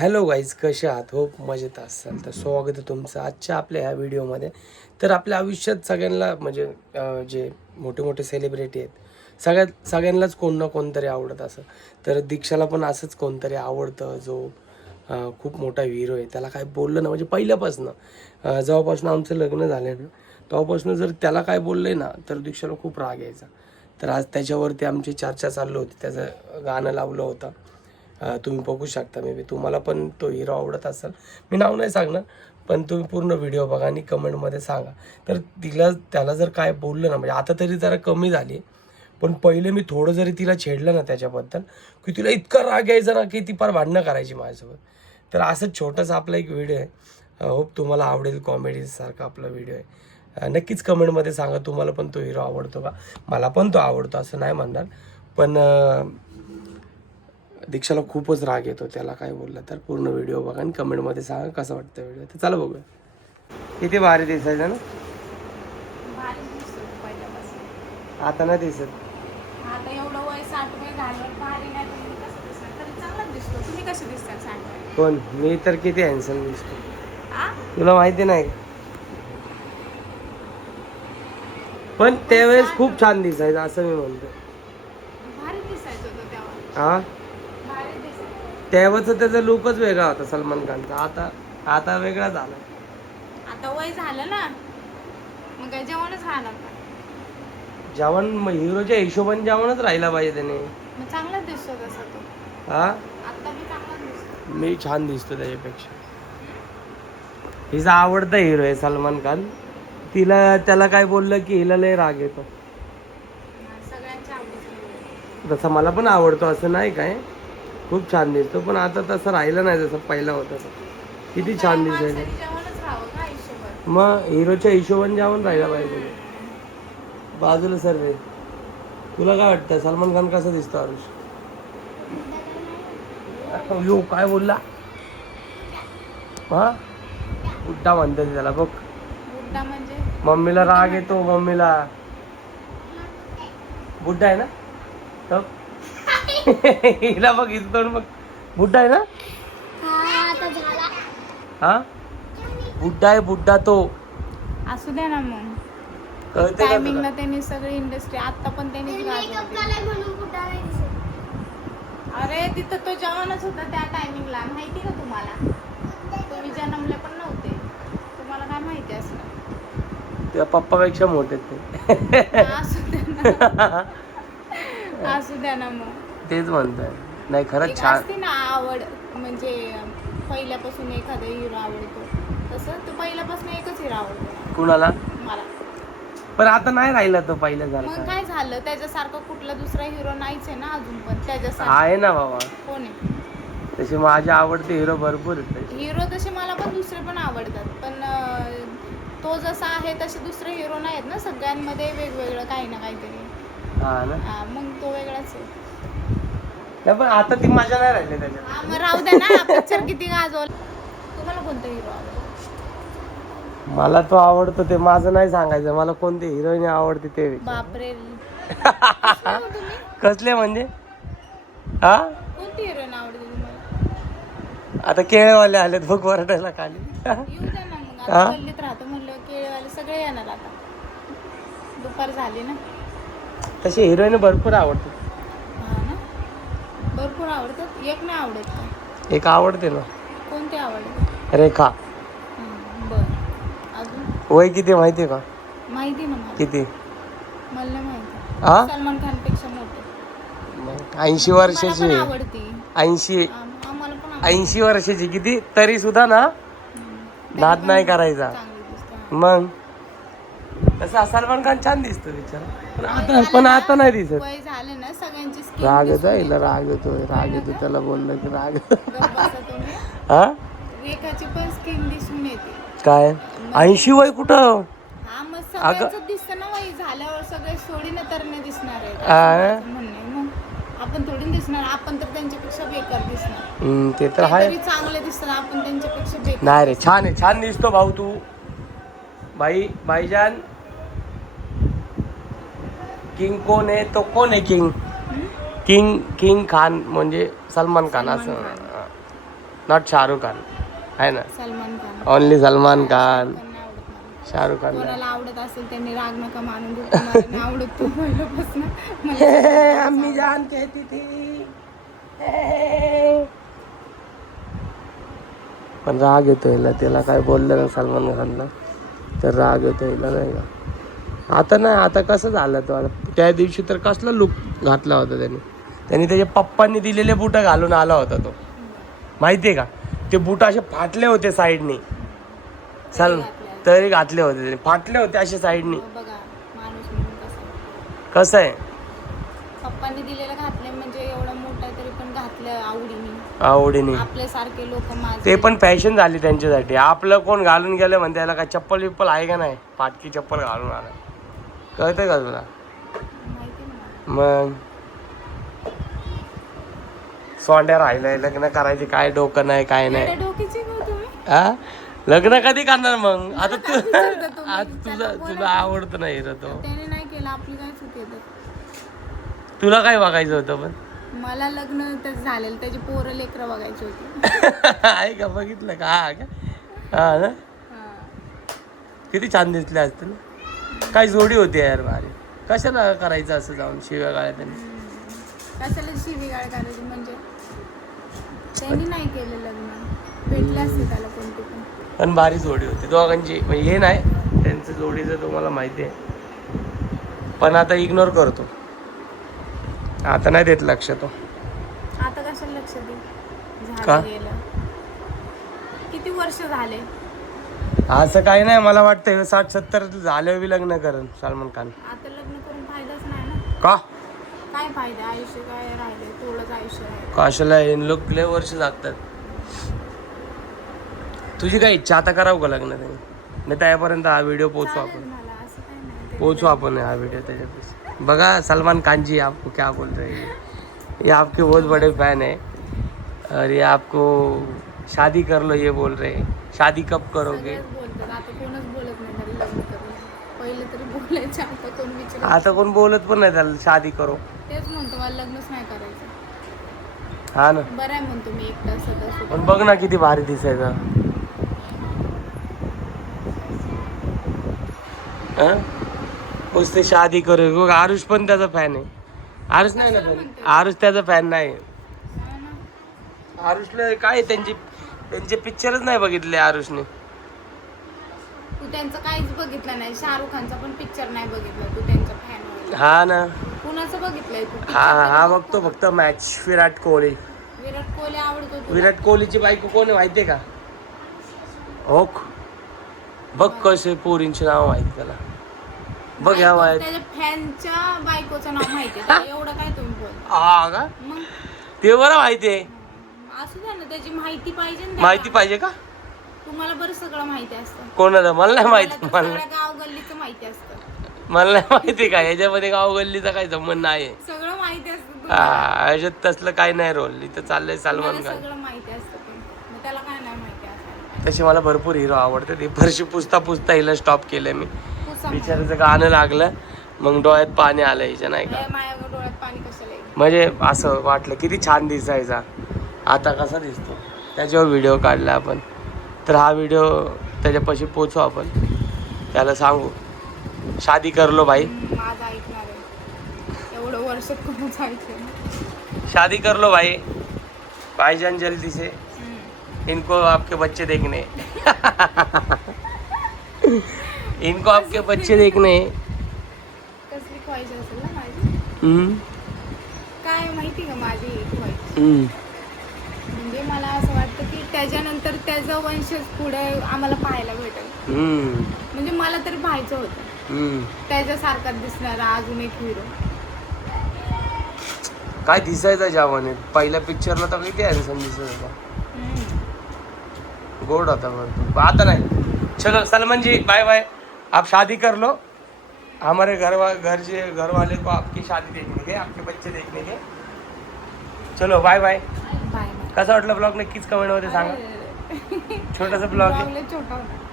Hello guys, कसे आहात? Hope मजेत असाल तर स्वागत आहे तुमचं आजच्या आपल्या ह्या व्हिडिओमध्ये. तर आपल्या आयुष्यात सगळ्यांना म्हणजे जे मोठे मोठे सेलिब्रिटी आहेत सगळ्यांनाच कोण ना कोणतरी आवडत असं. तर दीक्षाला पण असंच कोणतरी आवडतं जो खूप मोठा हिरो आहे. त्याला काय बोललं ना म्हणजे पहिल्यापासनं जेव्हापासून आमचं लग्न झालं ना तेव्हापासून जर त्याला काय बोललं ना तर दीक्षाला खूप राग यायचा. तर आज त्याच्यावरती आमची चर्चा चालू होती. त्याचं गाणं लावलं होतं, तुम्ही बघू शकता. मे बी तुम्हाला पण तो हिरो आवडत असेल. मी नाव नाही सांगणार, पण तुम्ही पूर्ण व्हिडिओ बघा आणि कमेंटमध्ये सांगा. तर त्याला जर काय बोललं ना म्हणजे आता तरी जरा कमी झाली, पण पहिले मी थोडं जरी तिला छेडलं ना त्याच्याबद्दल की तिला इतका राग यायचा ना की ती फार भांडणं करायची माझ्यासोबत. तर असंच छोटासा आपला एक व्हिडिओ आहे. होप तुम्हाला आवडेल. कॉमेडीसारखा आपला व्हिडिओ आहे. नक्कीच कमेंटमध्ये सांगा तुम्हाला पण तो हिरो आवडतो का. मला पण तो आवडतो असं नाही म्हणणार, पण दीक्षाला खूपच राग येतो त्याला काय बोललं तर. पूर्ण व्हिडिओ बघा आणि कमेंटमध्ये सांगा कसं वाटतं व्हिडिओ. तर चला बघूया. किती भारी दिसायचं ना. भारी दिसतो पहिल्यापासून. आता नाही दिसत. आता एवढं वय 60 वय झाल्यावर भारी नाही तर मग कसं दिसणार? तरी चांगलाच दिसतो. तुम्ही कसे दिसतात 60 वय? पण मी तर किती हॅन्सम दिसतो आ? तुला माहिती नाही. पण त्यावेळेस खूप छान दिसायचं असं मी म्हणतो. भारी दिसायचं होतं तेव्हा. हा, भारी दिसायचं. त्यावेळेस त्याचा लुकच वेगळा होता सलमान खानचा. आता वेगळा झाला. आता वय झालं ना, मग काय जेवणच राहणार का? जेवण हिरोच्या हिशोबाने जेवणच राहिला पाहिजे त्याने. मग चांगलाच दिसतो तसा तो. हा, आता मी चांगलाच दिसतो. मी छान दिसतो त्याच्यापेक्षा. हिचा आवडता हिरो आहे सलमान खान. त्याला काय बोललं की हिला लय राग येतो. सगळ्यांच्या आवडीचं. तसं मला पण आवडतो असं नाही काय, खूप छान दिसतो. पण आता तसं राहिलं नाही जसं पहिला होतं. किती छान दिसायचं. जेवणच राहावं का आयुष्यभर? मग हिरोच्या हिशोबाने जेवण राहिला पाहिजे. बाजूला सर रे, तुला काय वाटतं सलमान खान कसा दिसतो आरुष? यो काय बोलला? हा, बुड्ढा म्हणतात त्याला बघ. बुड्ढा म्हणजे? मम्मीला राग येतो. मम्मीला बुड्ढा आहे ना तो. हिला बघ इथं तोंड बघ. बुड्ढा आहे ना. हा, बुड्ढा आहे बुड्ढा तो. असू द्या ना मग. कळते का तुला? टायमिंगला त्यांनी सगळी इंडस्ट्री आता पण त्यांनीच गाजवली. अरे तिथं तो जवानच होता त्या टायमिंगला, माहिती का तुम्हाला? तुम्ही जन्मले पण नव्हते, तुम्हाला काय माहिती असलं? त्या पप्पापेक्षा मोठे ते. असू द्या ना. असू द्या ना मग. तेच म्हणतोय. नाही खरंच एक छान. असते ना आवड, म्हणजे पहिल्यापासून एखादा हिरो आवडतो, तसं तो पहिल्यापासून एकच हिरो आवडतो कुणाला? मला. पण आता नाही राहिला तो मग पहिल्यासारखा. काय झालं? त्याच्यासारखा कुठला दुसरा हिरो नाहीच आहे ना अजून पण त्याच्यासारखा. आहे ना बाबा. कोण आहे? तसे माझे आवडते हिरो भरपूर आहेत. हिरो तसे मला पण दुसरे पण आवडतात, पण तो जसा आहे तसे दुसरे हिरो नाहीत ना. सगळ्यांमध्ये वेगवेगळं काही ना काहीतरी. हा ना. मग तो वेगळाच आहे. नाही पण आता ती मजा नाही राहिली त्याच्यात. मग राहू द्या ना. पिक्चर किती गाजवला. तुम्हाला कोणता हिरो आवडतो? मला तो आवडतो ते माझं नाही सांगायचं. मला कोणती हिरोईन आवडते ते विचार. बापरे. कसले म्हणजे? हा, कोणती हिरोईन आवडते तुम्हाला? आता केळेवाले आलेत बघ वरडायला खाली. येऊ द्या ना मग. आता गल्लीत राहतो म्हणलं केळेवाले सगळे येणार आता. दुपार झाली ना. तशी हिरोईन भरपूर आवडते. हा ना, भरपूर आवडतात. एक नाही आवडत का? एक आवडते ना. कोणती आवडते? रेखा. बर. अजून? वय किती माहितीये का? माहिती ना मला. किती? मला नाही माहिती. हा, सलमान खान पेक्षा मोठे. 80 मला वर्षाची. पण आवडती. 80 आम्हाला पण आवडते. 80 वर्षाची किती तरी सुद्धा ना नाद नाही करायचा. चांगली दिसते. मग तसा सलमान खान छान दिसतो विचार. पण आता नाही दिसत. वय झालं ना सगळ्यांची स्किन. राग येतो हिला. राग येतो त्याला बोललं की राग येतो. तुम्ही. हा, रेखाची पण स्किन दिसून येते. काय 80 वय कुठं? हा, मग सगळ्यांचं दिसतं ना. वय झाल्यावर सगळे सोडीनं तर नाही दिसणार आहे म्हणणे. मग आपण थोडी दिसणार. आपण तर त्यांच्यापेक्षा बेकार दिसणार. ते तर आहे. तरी चांगले दिसतात, आपण त्यांच्यापेक्षा बेकार. नाही रे, छान आहे. छान दिसतो भाऊ तू. भाईजान किंग कोण आहे? तो कोण आहे किंग? किंग खान म्हणजे सलमान खान असं. नॉट शाहरुख खान आहे ना, सलमान खान. ओनली सलमान खान. पण नाही आवडत मला. शाहरुख खान कोणाला आवडत असेल त्यांनी राग नका मानून घेऊ. मला नाही आवडत तो पहिल्यापासून. अम्मी जान कहती थी. पण राग येतो हिला, त्याला काय बोललं ना सलमान खानला तर राग येतो हिला नाही का. आता नाही, आता कसं झालं तो आता. त्या दिवशी तर कसला लुक घातला होता त्यांनी त्याच्या पप्पांनी दिलेले बुटं घालून आला होता तो, माहितीये का. ते बुट असे फाटले होते साईडनी, तरी घातले होते त्याने, फाटले होते असे साईडनी. बघा माणूस म्हणून कसं कसं आहे, पप्पांनी दिलेलं घातले म्हणजे एवढं मोठं आहे तरी पण घातलं आवडीने. आपल्यासारखे लोक माझे ते पण फॅशन झाली त्यांच्यासाठी. आपलं कोण घालून गेलं म्हणते त्याला काय चप्पल बिप्पल आहे का नाही, फाटकी चप्पल घालून आला. कळतंय का तुला. माहिती ना मला. मग सोंड्या राहिलंय, लग्न करायचे काय डोकं नाही काय नाही. एवढ्या डोक्याचे का हो तुम्ही? हा, लग्न कधी करणार मग. आता काय विचारता तुम्ही? आता तुला आवडत नाही रे तो. त्याने नाही केलं, आपली काय चूक आहे तर? तुला काय बघायचं होतं पण. मला लग्न तर झालेलं, त्याची पोरं लेकरं बघायची होती. आहे का, बघितलं का. हा का, हा ना. हा. किती छान दिसले असते ना, काय जोडी होती यार भारी. कशाला करायचं असं जाऊन शिव्या गाळ्या त्यांनी. कशाला शिवीगाळ करायची म्हणजे. त्यांनी नाही केलं लग्न, भेटले असते त्याला कोणते पण. पण भारी जोडी होती दोघांची, म्हणजे हे नाही त्यांचं जोडीचं तुम्हाला माहिती आहे. पण आता इग्नोर करतो, आता नाही देत लक्ष तो. आता कशाला लक्ष दे, का? झालं गेलं. किती वर्ष झाले. असं काही नाही, मला वाटतं 60-70 झाल्यावर बी लग्न करेन सलमान खान. आता लग्न करून फायदाच नाही ना. का काय फायदा, आयुष्य काय राहिले, थोडंच आयुष्य राहिलं. कशाला लोक लय वर्ष लागतात. तुझी काय इच्छा, आता करावं का लग्न त्यांनी. नाही त्यापर्यंत हा व्हिडिओ पोचू आपण, मला असं काही नाही. पोचू आपण हा व्हिडिओ त्याच्यात. बघा सलमान खान जी आपको क्या बोल रहे हैं, ये आपके बहुत बड़े फैन है और ये आपको शादी कर लो ये बोल रहे हैं. शादी कब करोगे. सगळेच बोलतात, आता कोणच बोलत नाही त्याला लग्न करून. पहिले तरी बोलायचं, आता कोण विचारत. आता कोण बोलत पण नाही त्याला शादी करो. तेच म्हणतो मला लग्नच नाही करायचं. हा ना, बरं आहे म्हणतो मी एकटा सदस्य. पण बघ ना किती भारी दिसायचं. उसने शादी करो. आरुष पण त्याचा फॅन आहे. आरुष नाही ना फॅन, आरुष त्याचा फॅन नाही. हा ना. आरुषला काय त्यांचे पिक्चरच नाही बघितले आरुषने. तू त्यांचं काहीच बघितलं नाही. शाहरुख खानचा पण पिक्चर नाही बघितला तू, त्यांच्या फॅन. हा ना, कुणाचं बघितलंय तू? हा बघतो फक्त मॅच. विराट कोहली. विराट कोहली आवडतो तुला? विराट कोहलीची बायको कोण आहे माहितीये का. ओक, बघ कसे पोरींचे नाव माहिती त्याला. बघ ह्या माहिती. त्याच्या फॅनच्या बायकोचं नाव माहिती आहे त्याला, एवढं काय तुम्ही बोल. हा का, मग ते बरं माहितीये. असू द्या ना, त्याची माहिती पाहिजे ना त्याला. माहिती पाहिजे का. तुम्हाला बरं सगळं माहिती असतं. कोणाला, मला नाही माहिती. मला तर सगळ्या गाव गल्लीचं माहिती असतं. मला नाही माहिती का याच्यामध्ये गाव गल्लीचा काही संबंध नाही. सगळं माहिती असतं तुम्हाला. याच्यात तसलं काही नाही रोल. इथं चाललंय सलमान मला खान. सगळं माहिती असतं पण मग त्याला काय नाही माहिती असतं. तसे मला भरपूर हिरो आवडते. ते फरशी पुसता हिला स्टॉप केलंय मी. पुसा बिचाराचं गाणं लागलं मग डोळ्यात पाणी आलं हिच्या नाही का. माझ्या डोळ्यात पाणी कशाला येईल. म्हणजे असं वाटलं किती छान दिसायचा, आता कसा दिसतो. त्याच्यावर व्हिडिओ काढला आपण. तर हा व्हिडिओ त्याच्यापाशी पोचू आपण, त्याला सांगू शादी कर लो भाई. माझं ऐकणार आहे. एवढं वर्ष कोणच ऐकलं. शादी कर लो भाई, भाईजान जल्दी से, इनको आपके बच्चे देखने. इनको आपके बच्चे देखने. कसली ख्वाहिश असेल ना माझी. काय माहिती का माझी ख्वाहिश. म्हणजे मला असं वाटतं की त्याच्यानंतर त्याचा वंशज पुढे आम्हाला पाहायला भेटेल. म्हणजे मला तरी पाहायचं होतं त्याच्यासारखाच दिसणारा अजून एक हिरो. काय दिसायचा जवान. पहिल्या पिक्चरला तर किती हॅन्सम दिसत होता, गोड होता भरपूर. आता नाही. चलो सलमान जी बाय बाय. आप शादी कर लो, हमारे घर वाले को आपकी शादी देखने के, आपके बच्चे देखने के. चलो बाय बाय. बाय. कसा वाटला ब्लॉग नक्कीच कमेंटमध्ये सांगा. छोटासा ब्लॉग आहे. छोटा होता.